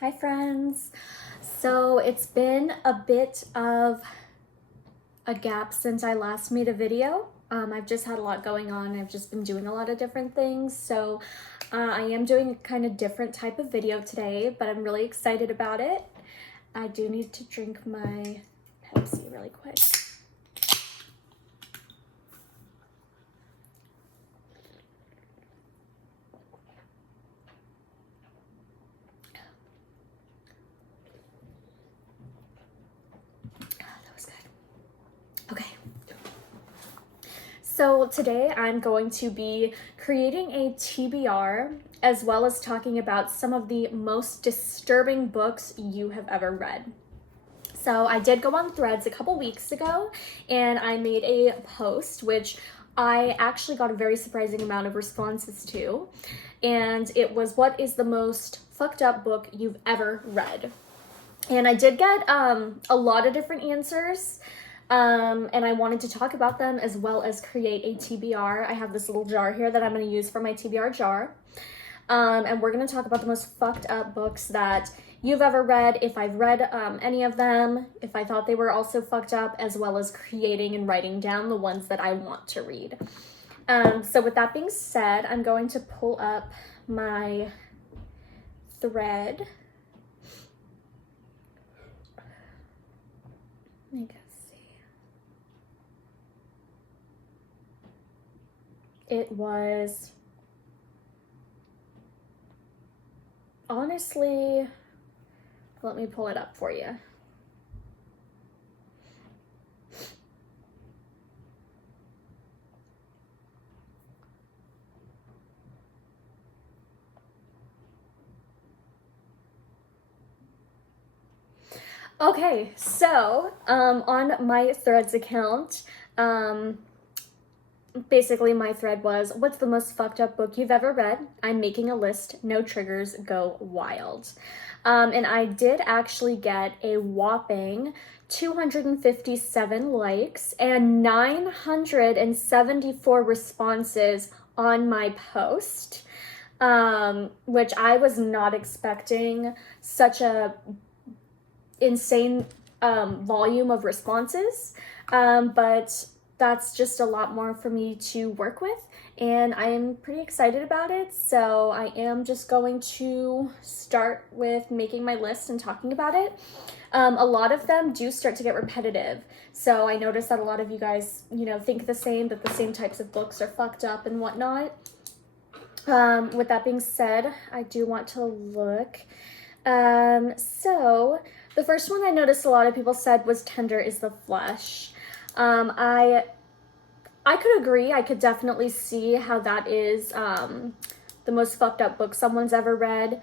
Hi friends. So it's been a bit of a gap since I last made a video. I've just had a lot going on. I've just been doing a lot of different things. So I am doing a kind of different type of video today, but I'm really excited about it. I do need to drink my Pepsi really quick. That was good. Okay. So today I'm going to be creating a TBR as well as talking about some of the most disturbing books you have ever read. So I did go on Threads a couple weeks ago and I made a post which I actually got a very surprising amount of responses to, and it was, what is the most fucked up book you've ever read? And I did get a lot of different answers. And I wanted to talk about them as well as create a TBR. I have this little jar here that I'm going to use for my TBR jar. And we're going to talk about the most fucked up books that you've ever read, if I've read any of them, if I thought they were also fucked up, as well as creating and writing down the ones that I want to read. So with that being said, I'm going to pull up my thread. Let me go. It was, honestly, let me pull it up for you. Okay, so on my Threads account, basically my thread was, what's the most fucked up book you've ever read? I'm making a list, no triggers, go wild. And I did actually get a whopping 257 likes and 974 responses on my post, which I was not expecting such a insane volume of responses, but that's just a lot more for me to work with, and I am pretty excited about it. So I am just going to start with making my list and talking about it. A lot of them do start to get repetitive, so I noticed that a lot of you guys, think the same, that the same types of books are fucked up and whatnot. With that being said, I do want to look. So the first one I noticed a lot of people said was Tender is the Flesh. I could agree. I could definitely see how that is the most fucked up book someone's ever read.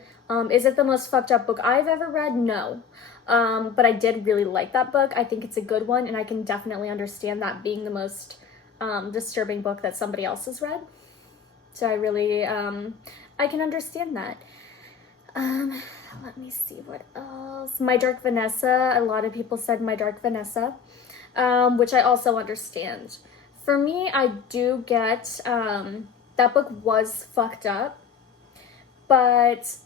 Is it the most fucked up book I've ever read? No. But I did really like that book. I think it's a good one, and I can definitely understand that being the most disturbing book that somebody else has read. So I really, I can understand that. Let me see what else. My Dark Vanessa. A lot of people said My Dark Vanessa, which I also understand. For me, I do get, that book was fucked up, but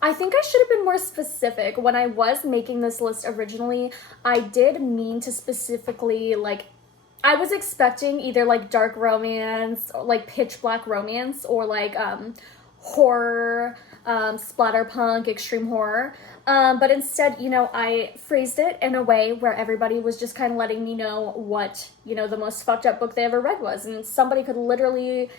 I think I should have been more specific. When I was making this list originally, I did mean to specifically, I was expecting either, dark romance, or, pitch black romance, or, horror, splatterpunk, extreme horror. But instead, I phrased it in a way where everybody was just kind of letting me know what, the most fucked up book they ever read was. And somebody could literally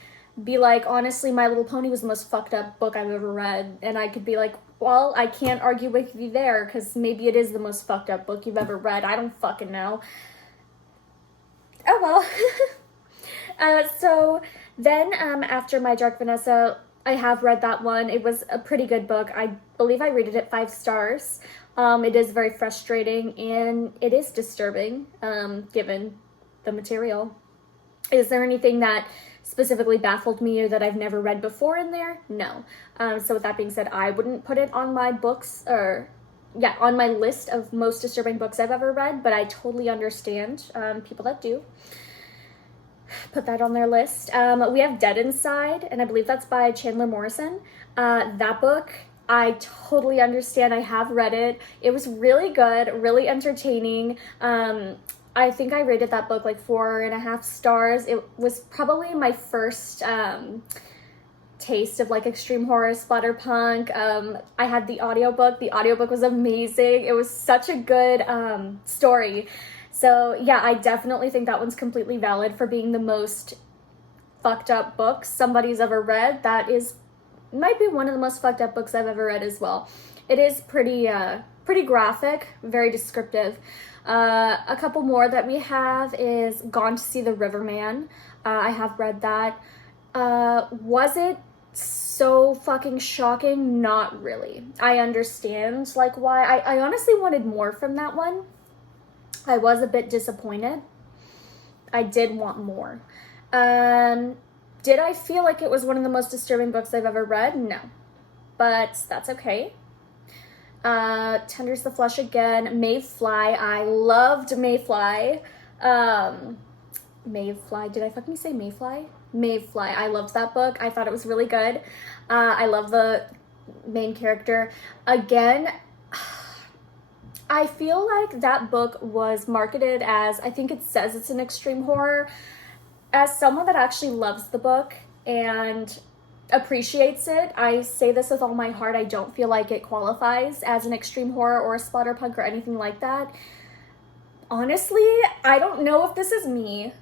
be like, honestly, My Little Pony was the most fucked up book I've ever read. And I could be like, well, I can't argue with you there, because maybe it is the most fucked up book you've ever read. I don't fucking know. Oh, well. So then, after My Dark Vanessa, I have read that one. It was a pretty good book. I believe I rated it 5 stars. It is very frustrating and it is disturbing, given the material. Is there anything that specifically baffled me or that I've never read before in there? No. So with that being said, I wouldn't put it on my on my list of most disturbing books I've ever read, but I totally understand people that do. Put that on their list. We have Dead Inside, and I believe that's by Chandler Morrison. That book I totally understand. I have read it. It was really good, really entertaining. I think I rated that book like 4.5 stars. It was probably my first taste of like extreme horror, splatterpunk. I had the audiobook. The audiobook was amazing. It was such a good story. So yeah, I definitely think that one's completely valid for being the most fucked up book somebody's ever read. That is, might be one of the most fucked up books I've ever read as well. It is pretty graphic, very descriptive. A couple more that we have is Gone to See the Riverman. I have read that. Was it so fucking shocking? Not really. I understand like why. I honestly wanted more from that one. I was a bit disappointed. I did want more. Did I feel like it was one of the most disturbing books I've ever read? No. But that's okay. Tenders the Flesh again. Mayfly. I loved Mayfly. Mayfly. Did I fucking say Mayfly? Mayfly. I loved that book. I thought it was really good. I love the main character. Again, I feel like that book was marketed as, I think it says it's an extreme horror. As someone that actually loves the book and appreciates it, I say this with all my heart, I don't feel like it qualifies as an extreme horror or a splatterpunk or anything like that. Honestly, I don't know if this is me.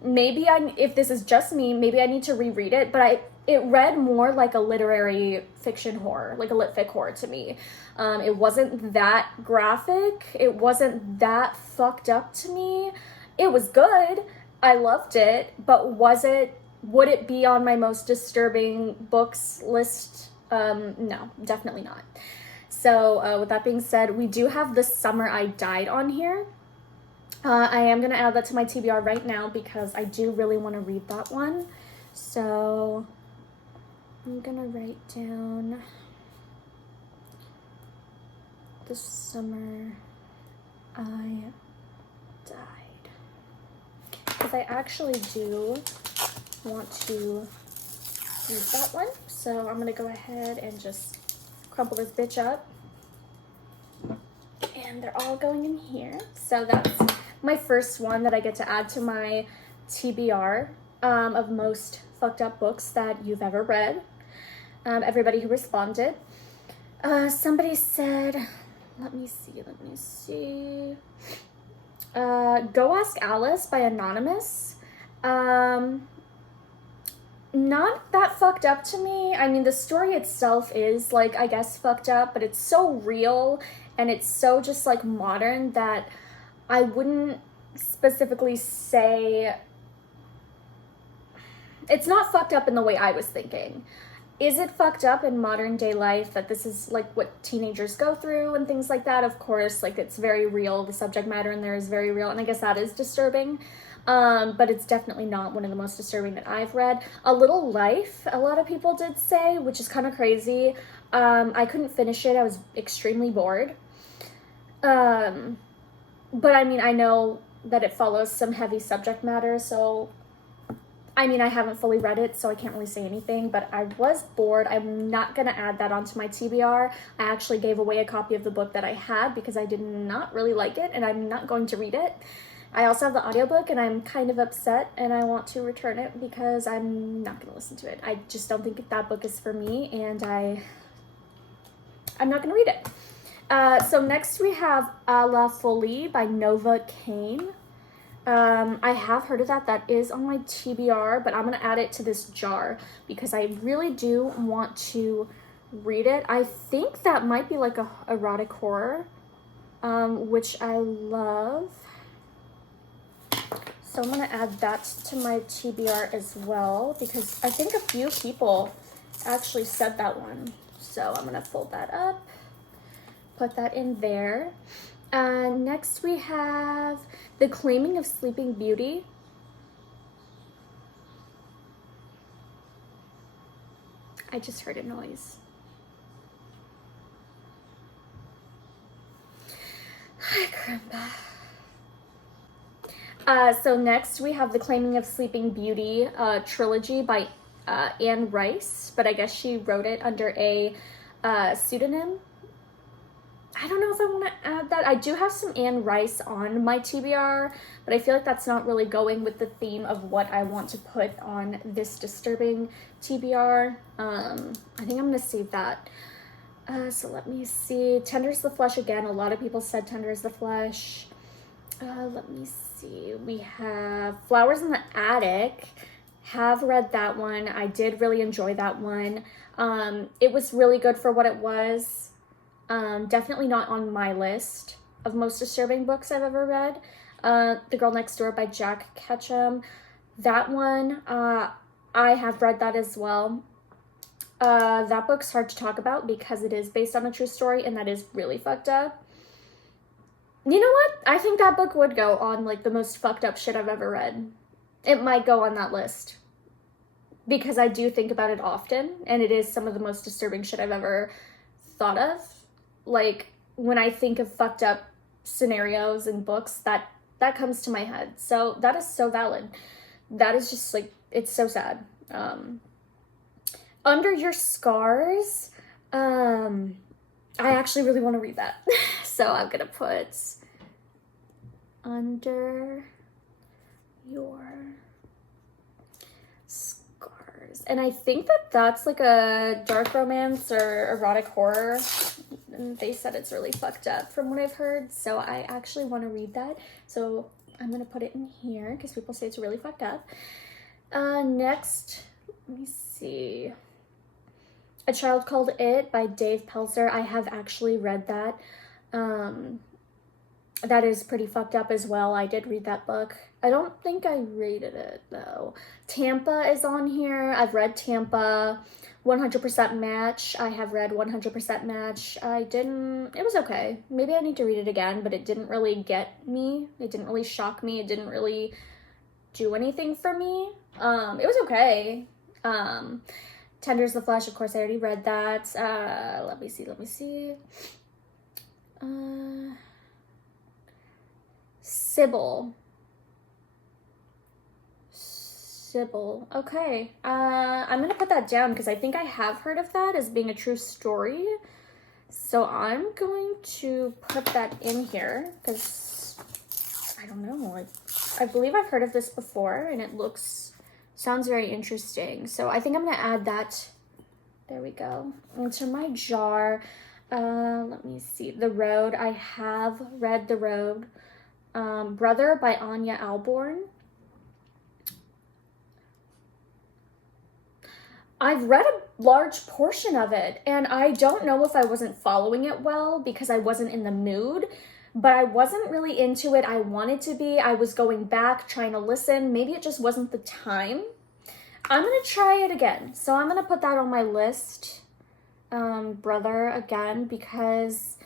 Maybe if this is just me, maybe I need to reread it, but it read more like a literary fiction horror, like a lit fic horror to me. It wasn't that graphic. It wasn't that fucked up to me. It was good. I loved it, but would it be on my most disturbing books list? No, definitely not. So with that being said, we do have The Summer I Died on here. I am going to add that to my TBR right now because I do really want to read that one. So I'm going to write down The Summer I Died. Because I actually do want to read that one. So I'm going to go ahead and just crumple this bitch up. And they're all going in here. So that's my first one that I get to add to my TBR of most fucked up books that you've ever read. Everybody who responded. Somebody said, let me see. Go Ask Alice by Anonymous. Not that fucked up to me. I mean, the story itself is, like, I guess fucked up, but it's so real and it's so just, like, modern that I wouldn't specifically say... It's not fucked up in the way I was thinking. Is it fucked up in modern day life that this is, like, what teenagers go through and things like that? Of course, like, it's very real. The subject matter in there is very real, and I guess that is disturbing. But it's definitely not one of the most disturbing that I've read. A Little Life, a lot of people did say, which is kind of crazy. I couldn't finish it. I was extremely bored. But I mean, I know that it follows some heavy subject matter, so I mean, I haven't fully read it, so I can't really say anything, but I was bored. I'm not going to add that onto my TBR. I actually gave away a copy of the book that I had because I did not really like it, and I'm not going to read it. I also have the audiobook, and I'm kind of upset, and I want to return it because I'm not going to listen to it. I just don't think that book is for me, and I'm not going to read it. So next we have A La Folie by Nova Kane. I have heard of that. That is on my TBR, but I'm going to add it to this jar because I really do want to read it. I think that might be like a erotic horror, which I love. So I'm going to add that to my TBR as well because I think a few people actually said that one. So I'm going to fold that up, put that in there. Next we have The Claiming of Sleeping Beauty. I just heard a noise. Hi, Grandpa. So next we have The Claiming of Sleeping Beauty trilogy by Anne Rice, but I guess she wrote it under a pseudonym. I don't know if I want to add that. I do have some Anne Rice on my TBR, but I feel like that's not really going with the theme of what I want to put on this Disturbing TBR. I think I'm going to save that. So let me see. Tender is the Flesh again. A lot of people said Tender is the Flesh. Let me see. We have Flowers in the Attic. Have read that one. I did really enjoy that one. It was really good for what it was. Definitely not on my list of most disturbing books I've ever read. The Girl Next Door by Jack Ketchum. That one, I have read that as well. That book's hard to talk about because it is based on a true story, and that is really fucked up. You know what? I think that book would go on like the most fucked up shit I've ever read. It might go on that list because I do think about it often, and it is some of the most disturbing shit I've ever thought of. Like, when I think of fucked up scenarios and books, that comes to my head. So that is so valid. That is just like, it's so sad. Under Your Scars, I actually really want to read that. So I'm gonna put Under Your Scars. And I think that that's like a dark romance or erotic horror. And they said it's really fucked up from what I've heard. So I actually want to read that. So I'm going to put it in here because people say it's really fucked up. Next, let me see. A Child Called It by Dave Pelzer. I have actually read that. That is pretty fucked up as well. I did read that book. I don't think I rated it though. Tampa is on here. I've read Tampa. 100% Match. I have read 100% Match. It was okay. Maybe I need to read it again, but it didn't really get me. It didn't really shock me. It didn't really do anything for me. It was okay. Tender's the Flesh, of course, I already read that. Let me see. Sybil. Okay. I'm gonna put that down because I think I have heard of that as being a true story. So I'm going to put that in here because I don't know. I believe I've heard of this before and it sounds very interesting. So I think I'm gonna add that. There we go. Into my jar. Let me see. The Road. I have read The Road. Brother by Anya Alborn. I've read a large portion of it, and I don't know if I wasn't following it well because I wasn't in the mood, but I wasn't really into it. I wanted to be. I was going back, trying to listen. Maybe it just wasn't the time. I'm going to try it again. So I'm going to put that on my list, Brother, again, because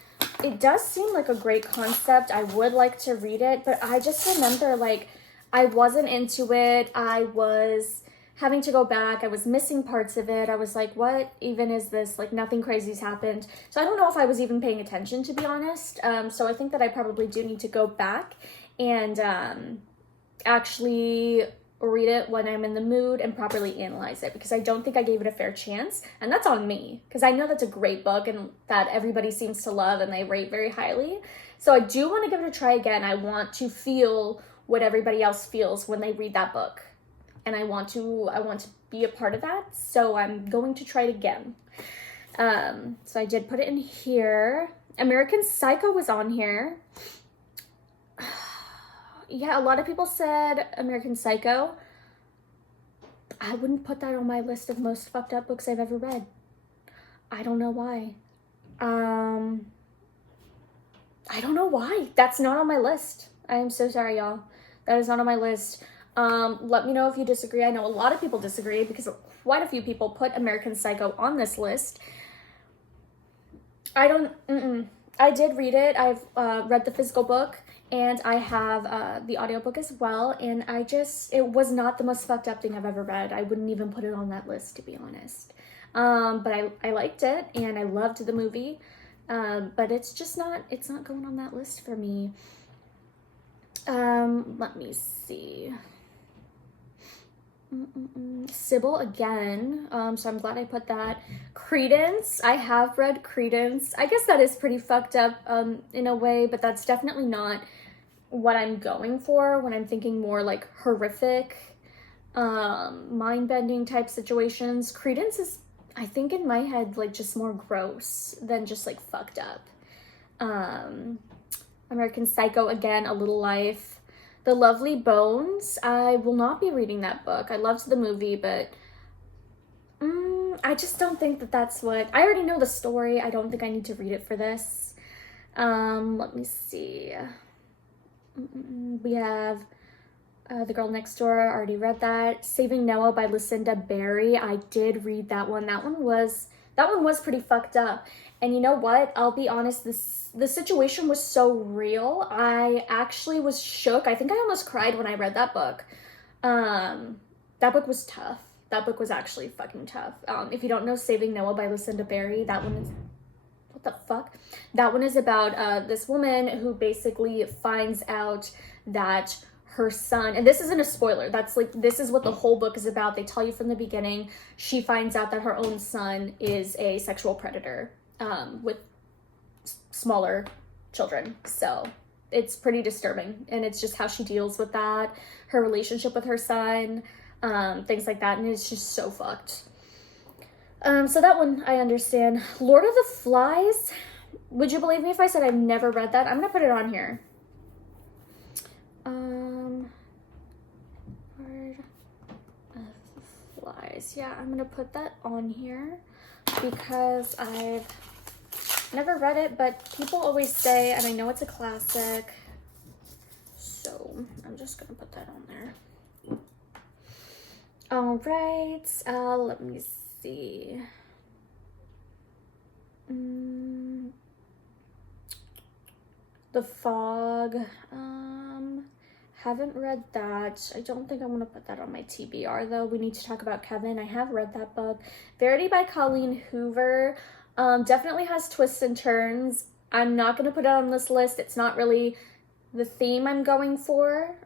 it does seem like a great concept. I would like to read it, but I just remember, like, I wasn't into it. I was having to go back. I was missing parts of it. I was like, what even is this? Like, nothing crazy's happened. So I don't know if I was even paying attention, to be honest. So I think that I probably do need to go back and actually read it when I'm in the mood and properly analyze it, because I don't think I gave it a fair chance. And that's on me, because I know that's a great book and that everybody seems to love and they rate very highly. So I do want to give it a try again. I want to feel what everybody else feels when they read that book. And I want to be a part of that, so I'm going to try it again. So I did put it in here. American Psycho was on here. Yeah, a lot of people said American Psycho. I wouldn't put that on my list of most fucked up books I've ever read. I don't know why. I don't know why. That's not on my list. I am so sorry, y'all. That is not on my list. Let me know if you disagree. I know a lot of people disagree because quite a few people put American Psycho on this list. I did read it. I've read the physical book and I have the audiobook as well. And it was not the most fucked up thing I've ever read. I wouldn't even put it on that list, to be honest. But I liked it and I loved the movie. But it's not going on that list for me. Let me see. Sybil again. So I'm glad I put that. Credence. I have read Credence. I guess that is pretty fucked up in a way, but that's definitely not what I'm going for when I'm thinking more like horrific, mind-bending type situations. Credence is, I think in my head, like just more gross than just like fucked up. American Psycho again, A Little Life. The Lovely Bones, I will not be reading that book. I loved the movie, but I just don't think that that's what... I already know the story. I don't think I need to read it for this. Let me see. We have The Girl Next Door. I already read that. Saving Noah by Lucinda Berry. I did read that one. That one was pretty fucked up. And you know what? I'll be honest, the situation was so real. I actually was shook. I think I almost cried when I read that book. That book was tough. That book was actually fucking tough. If you don't know Saving Noah by Lucinda Berry, that one is... What the fuck? That one is about this woman who basically finds out that her son, and this isn't a spoiler, that's like, this is what the whole book is about. They tell you from the beginning. She finds out that her own son is a sexual predator with smaller children. So it's pretty disturbing, and it's just how she deals with that, her relationship with her son, things like that, and it's just so fucked. So that one I understand. Lord of the Flies, would you believe me if I said I've never read that? I'm gonna put it on here. Lord of the Flies, yeah, I'm gonna put that on here because I've never read it, but people always say, and I know it's a classic, so I'm just gonna put that on there. All right, let me see. The Fog, haven't read that. I don't think I'm gonna put that on my TBR though. We need to talk about Kevin. I have read that book. Verity by Colleen Hoover. Definitely has twists and turns. I'm not going to put it on this list. It's not really the theme I'm going for.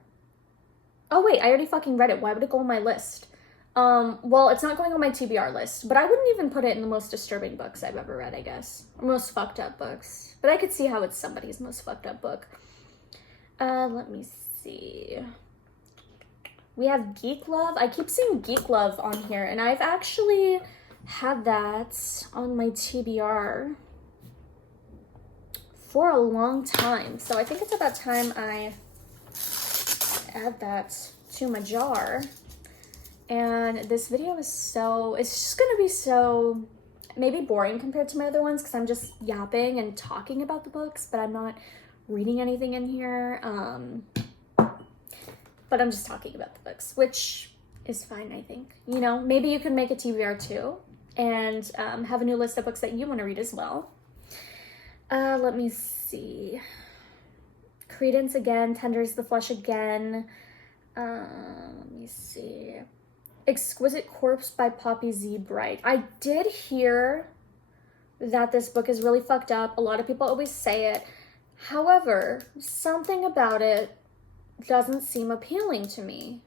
Oh wait, I already fucking read it. Why would it go on my list? Well, it's not going on my TBR list, but I wouldn't even put it in the most disturbing books I've ever read, I guess. Or most fucked up books. But I could see how it's somebody's most fucked up book. Let me see. We have Geek Love. I keep seeing Geek Love on here, and I've actually had that on my TBR for a long time. So I think it's about time I add that to my jar. And this video is so, it's just gonna be so maybe boring compared to my other ones because I'm just yapping and talking about the books, but I'm not reading anything in here. But I'm just talking about the books, which is fine, I think. You know, maybe you could make a TBR too and have a new list of books that you want to read as well. Let me see. Credence again, Tenders the Flesh again. Let me see. Exquisite Corpse by Poppy Z. Bright. I did hear that this book is really fucked up. A lot of people always say it. However, something about it doesn't seem appealing to me.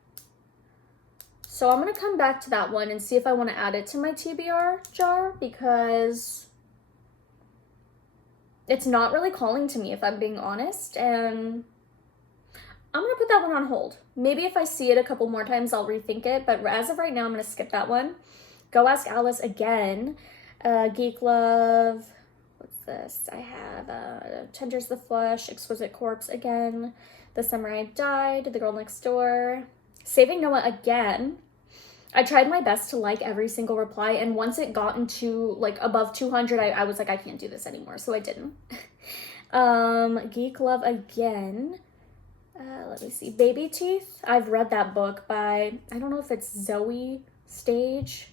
So I'm going to come back to that one and see if I want to add it to my TBR jar because it's not really calling to me, if I'm being honest, and I'm going to put that one on hold. Maybe if I see it a couple more times, I'll rethink it, but as of right now, I'm going to skip that one. Go Ask Alice again. Geek Love. What's this? I have Tenders the Flesh, Exquisite Corpse again. The Summer I Died, The Girl Next Door. Saving Noah again. I tried my best to like every single reply, and once it got into like above 200, I was like, I can't do this anymore, so I didn't. Geek Love again. Let me see. Baby Teeth. I've read that book by, I don't know if it's Zoe Stage.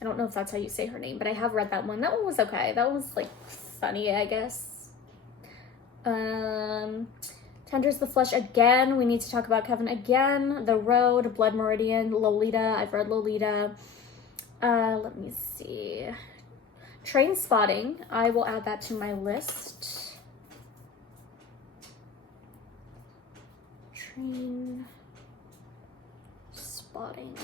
I don't know if that's how you say her name, but I have read that one. That one was okay. That one was like funny, I guess. Tenders the Flesh again. We need to talk about Kevin again. The Road, Blood Meridian, Lolita. I've read Lolita. Let me see. Train Spotting. I will add that to my list. Train Spotting.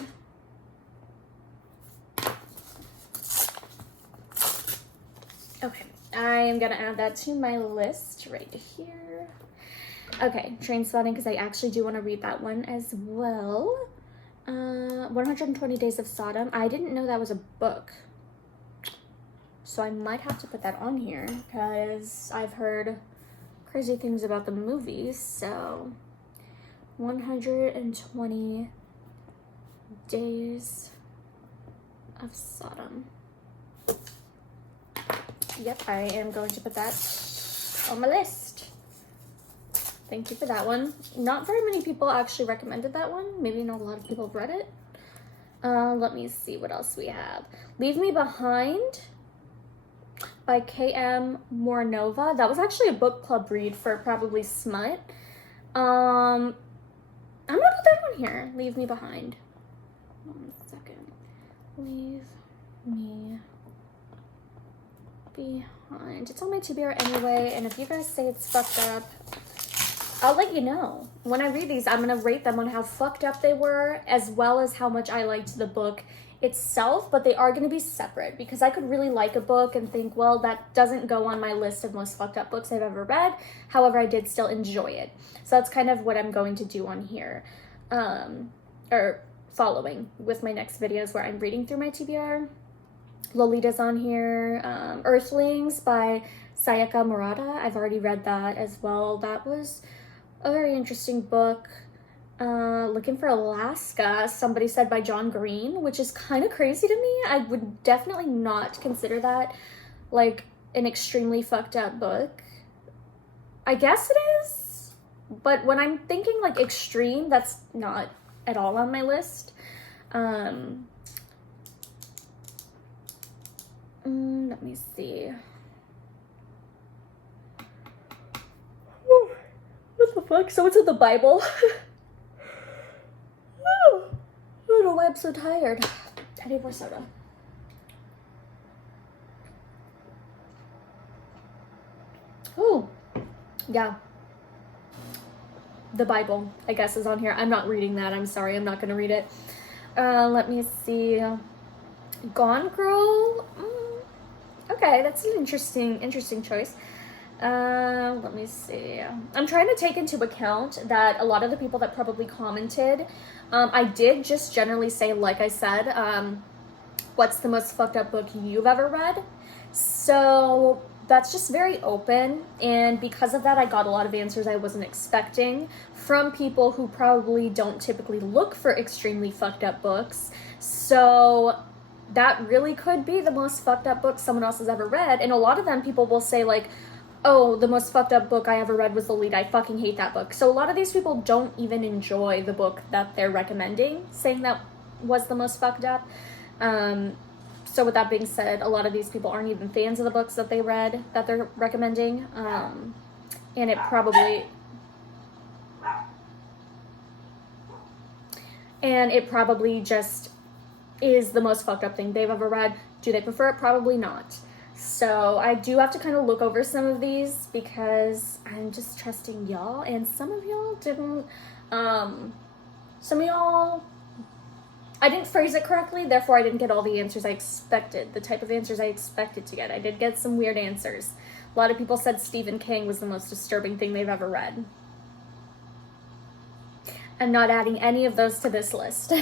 I am gonna add that to my list right here. Okay, Trainspotting, because I actually do want to read that one as well. 120 Days of Sodom. I didn't know that was a book, so I might have to put that on here because I've heard crazy things about the movies. So 120 Days of Sodom. Yep, I am going to put that on my list. Thank you for that one. Not very many people actually recommended that one. Maybe not a lot of people have read it. Let me see what else we have. Leave Me Behind by K.M. Moranova. That was actually a book club read for probably smut. I'm gonna put that one here. Leave Me Behind. 1 second. Leave Me Behind. It's on my TBR anyway, and if you guys say it's fucked up, I'll let you know. When I read these, I'm gonna rate them on how fucked up they were, as well as how much I liked the book itself, but they are gonna be separate because I could really like a book and think, well, that doesn't go on my list of most fucked up books I've ever read. However, I did still enjoy it. So that's kind of what I'm going to do on here, or following with my next videos where I'm reading through my TBR. Lolita's on here. Earthlings by Sayaka Murata. I've already read that as well. That was a very interesting book. Looking for Alaska, somebody said, by John Green, which is kind of crazy to me. I would definitely not consider that like an extremely fucked up book. I guess it is, but when I'm thinking like extreme, that's not at all on my list. Let me see. What the fuck? So it's in the Bible. I don't know why I'm so tired. I need more soda. Oh, yeah. The Bible, I guess, is on here. I'm not reading that. I'm sorry. I'm not going to read it. Let me see. Gone Girl. Okay, that's an interesting choice. Let me see. I'm trying to take into account that a lot of the people that probably commented, I did just generally say, like I said, what's the most fucked up book you've ever read? So that's just very open, and because of that, I got a lot of answers I wasn't expecting from people who probably don't typically look for extremely fucked up books. So that really could be the most fucked up book someone else has ever read, and a lot of them, people will say like, oh, the most fucked up book I ever read was The Lead. I fucking hate that book. So a lot of these people don't even enjoy the book that they're recommending, saying that was the most fucked up. So with that being said, a lot of these people aren't even fans of the books that they read that they're recommending. And it probably just is the most fucked up thing they've ever read. Do they prefer it? Probably not. So I do have to kind of look over some of these because I'm just trusting y'all, and some of y'all didn't. Some of y'all, I didn't phrase it correctly, therefore I didn't get all the answers I expected, the type of answers I expected to get. I did get some weird answers. A lot of people said Stephen King was the most disturbing thing they've ever read. I'm not adding any of those to this list.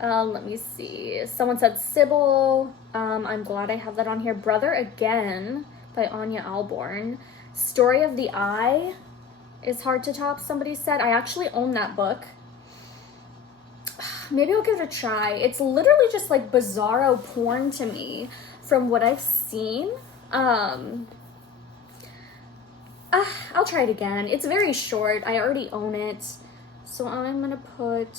Let me see. Someone said Sybil. I'm glad I have that on here. Brother Again by Anya Alborn. Story of the Eye is hard to top, somebody said. I actually own that book. Maybe I'll give it a try. It's literally just like bizarro porn to me from what I've seen. I'll try it again. It's very short. I already own it. So I'm gonna put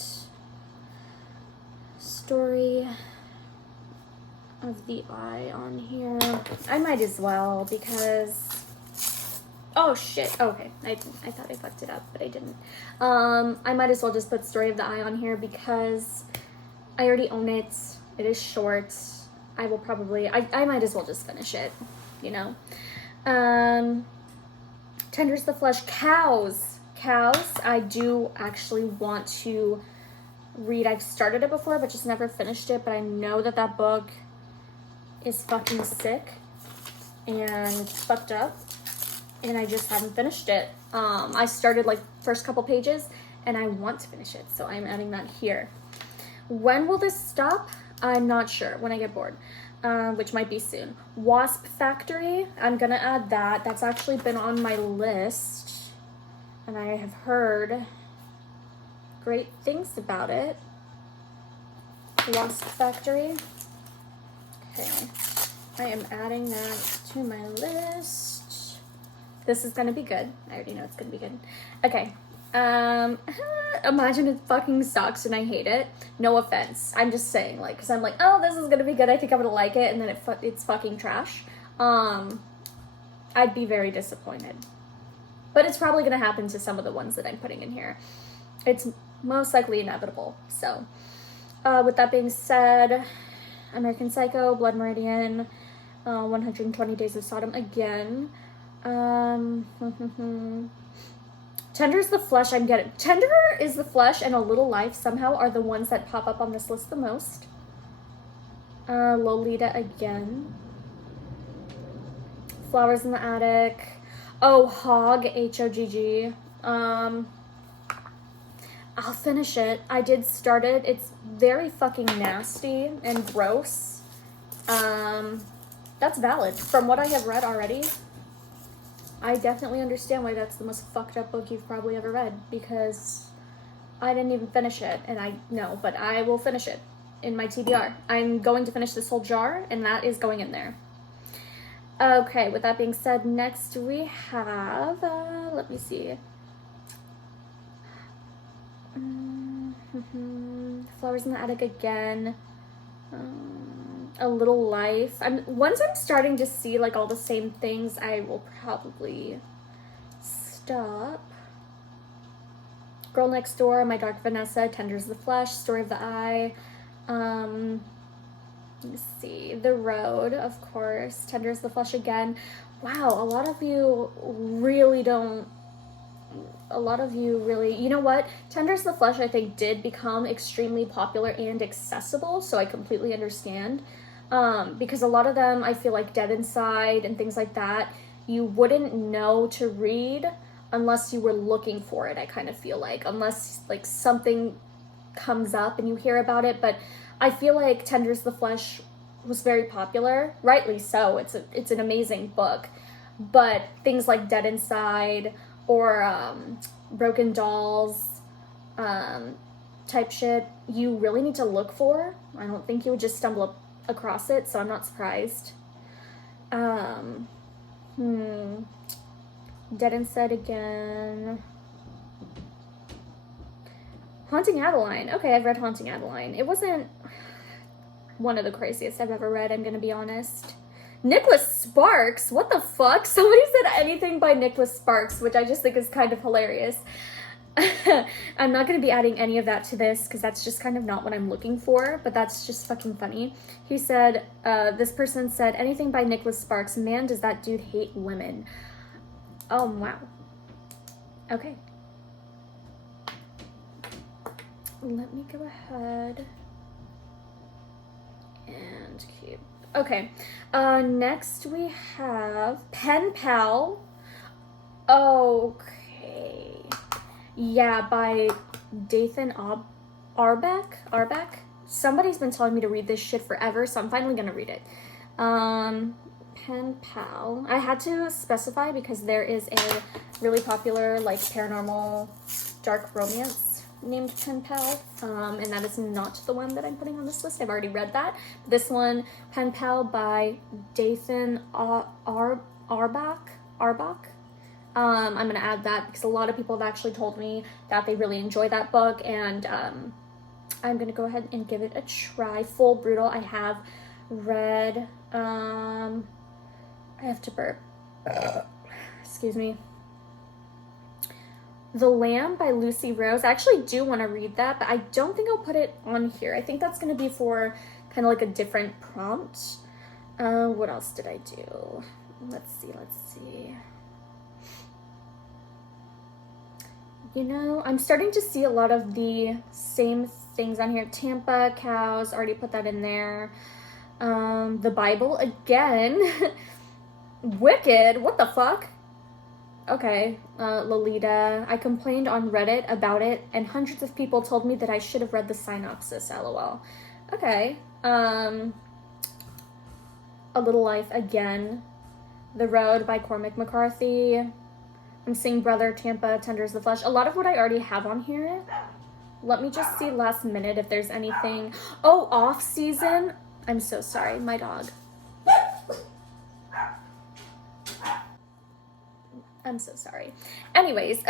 Story of the Eye on here. I might as well because, oh shit, okay, I thought I fucked it up, but I didn't. I might as well just put Story of the Eye on here because I already own it. It is short. I will probably, I might as well just finish it, you know. Tenders the Flesh. Cows, I do actually want to read. I've started it before but just never finished it, but I know that book is fucking sick and fucked up, and I just haven't finished it. I started like first couple pages and I want to finish it, so I'm adding that here. When will this stop? I'm not sure. When I get bored, which might be soon. Wasp Factory, I'm gonna add that. That's actually been on my list and I have heard great things about it. Wasp Factory. Okay, I am adding that to my list. This is gonna be good. I already know it's gonna be good. Okay. Imagine it fucking sucks and I hate it. No offense. I'm just saying, like, because I'm like, oh, this is gonna be good. I think I'm gonna like it, and then it's fucking trash. I'd be very disappointed. But it's probably gonna happen to some of the ones that I'm putting in here. It's most likely inevitable. So, with that being said, American Psycho, Blood Meridian, 120 Days of Sodom again. Tender is the Flesh, I'm getting. Tender is the Flesh and A Little Life somehow are the ones that pop up on this list the most. Lolita again. Flowers in the Attic. Oh, Hogg, H-O-G-G. I'll finish it. I did start it. It's very fucking nasty and gross. That's valid. From what I have read already, I definitely understand why that's the most fucked up book you've probably ever read, because I didn't even finish it, and I know, but I will finish it in my TBR. I'm going to finish this whole jar, and that is going in there. Okay, with that being said, next we have, let me see. Flowers in the Attic again. A Little Life. Once I'm starting to see like all the same things, I will probably stop. Girl Next Door, My Dark Vanessa, Tender's the Flesh, Story of the Eye. Let me see. The Road, of course. Tender's the Flesh again. Wow, a lot of you really, you know what? Tender's the Flesh, I think, did become extremely popular and accessible, so I completely understand. Because a lot of them, I feel like Dead Inside and things like that, you wouldn't know to read unless you were looking for it, I kind of feel like. Unless, like, something comes up and you hear about it, but I feel like Tender's the Flesh was very popular, rightly so. It's an amazing book, but things like Dead Inside or Broken Dolls type shit, you really need to look for. I don't think you would just stumble across it, so I'm not surprised. Dead Inside again. Haunting Adeline. Okay, I've read Haunting Adeline. It wasn't one of the craziest I've ever read, I'm gonna be honest. Nicholas Sparks? What the fuck? Somebody said anything by Nicholas Sparks, which I just think is kind of hilarious. I'm not going to be adding any of that to this because that's just kind of not what I'm looking for, but that's just fucking funny. He said, this person said, anything by Nicholas Sparks. Man, does that dude hate women. Oh, wow. Okay. Let me go ahead and keep. Okay. Next we have Pen Pal. Okay. Yeah, by Dathan Arbeck. Somebody's been telling me to read this shit forever, so I'm finally gonna read it. Pen Pal. I had to specify because there is a really popular, like, paranormal dark romance named Pen Pal, and that is not the one that I'm putting on this list. I've already read that. This one, Pen Pal by Dathan Arbeck. I'm going to add that because a lot of people have actually told me that they really enjoy that book, and I'm going to go ahead and give it a try. Full Brutal, I have read. I have to burp. Excuse me. The Lamb by Lucy Rose. I actually do want to read that, but I don't think I'll put it on here. I think that's going to be for kind of like a different prompt. What else did I do? Let's see. You know, I'm starting to see a lot of the same things on here. Tampa Cows, already put that in there. The Bible again. Wicked, what the fuck? Okay, Lolita. I complained on Reddit about it, and hundreds of people told me that I should have read the synopsis, lol. Okay, A Little Life again. The Road by Cormac McCarthy. I'm seeing Brother, Tampa, Tenders the Flesh. A lot of what I already have on here. Let me just see last minute if there's anything. Oh, Off Season. I'm so sorry, my dog. I'm so sorry. Anyways,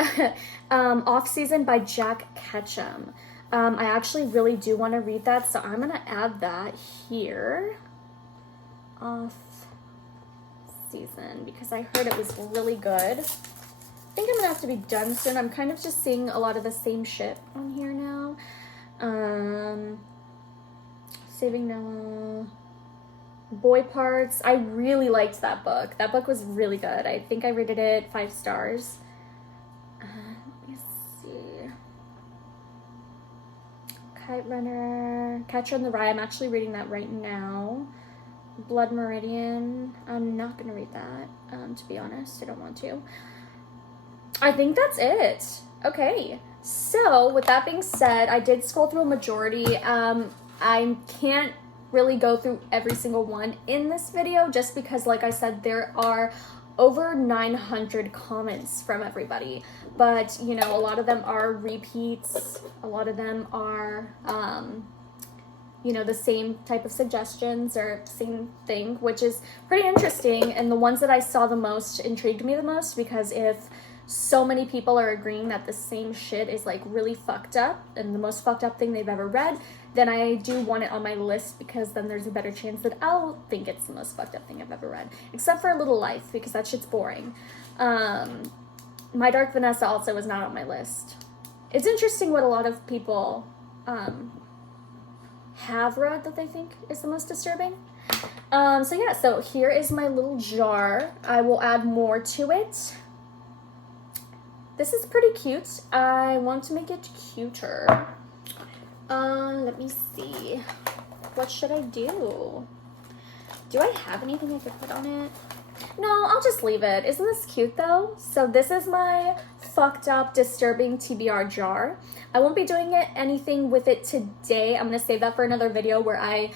Off Season by Jack Ketchum. I actually really do want to read that, so I'm going to add that here. Off Season, because I heard it was really good. I think I'm going to have to be done soon. I'm kind of just seeing a lot of the same shit on here now. Saving Noah. Boy Parts. I really liked that book. That book was really good. I think I rated it 5 stars. Let me see. Kite Runner. Catcher in the Rye. I'm actually reading that right now. Blood Meridian. I'm not going to read that, to be honest. I don't want to. I think that's it. Okay. So, with that being said, I did scroll through a majority. I can't really go through every single one in this video just because, like I said, there are over 900 comments from everybody, but you know, a lot of them are repeats, a lot of them are you know, the same type of suggestions or same thing, which is pretty interesting. And the ones that I saw the most intrigued me the most, because if so many people are agreeing that the same shit is like really fucked up and the most fucked up thing they've ever read, then I do want it on my list, because then there's a better chance that I'll think it's the most fucked up thing I've ever read. Except for A Little Life, because that shit's boring. My Dark Vanessa also was not on my list. It's interesting what a lot of people have read that they think is the most disturbing. So yeah, so here is my little jar. I will add more to it. This is pretty cute. I want to make it cuter. Let me see. What should I do? Do I have anything I could put on it? No, I'll just leave it. Isn't this cute though? So this is my fucked up disturbing TBR jar. I won't be doing anything with it today. I'm gonna save that for another video where I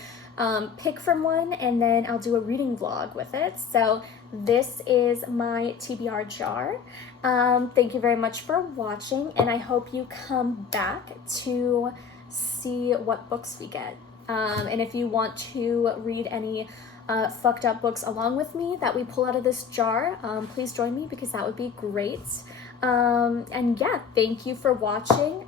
pick from one, and then I'll do a reading vlog with it. So this is my TBR jar. Thank you very much for watching, and I hope you come back to see what books we get. And if you want to read any fucked up books along with me that we pull out of this jar, please join me, because that would be great. And yeah, thank you for watching.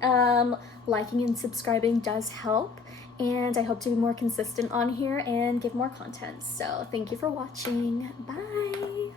Liking and subscribing does help, and I hope to be more consistent on here and give more content. So thank you for watching. Bye.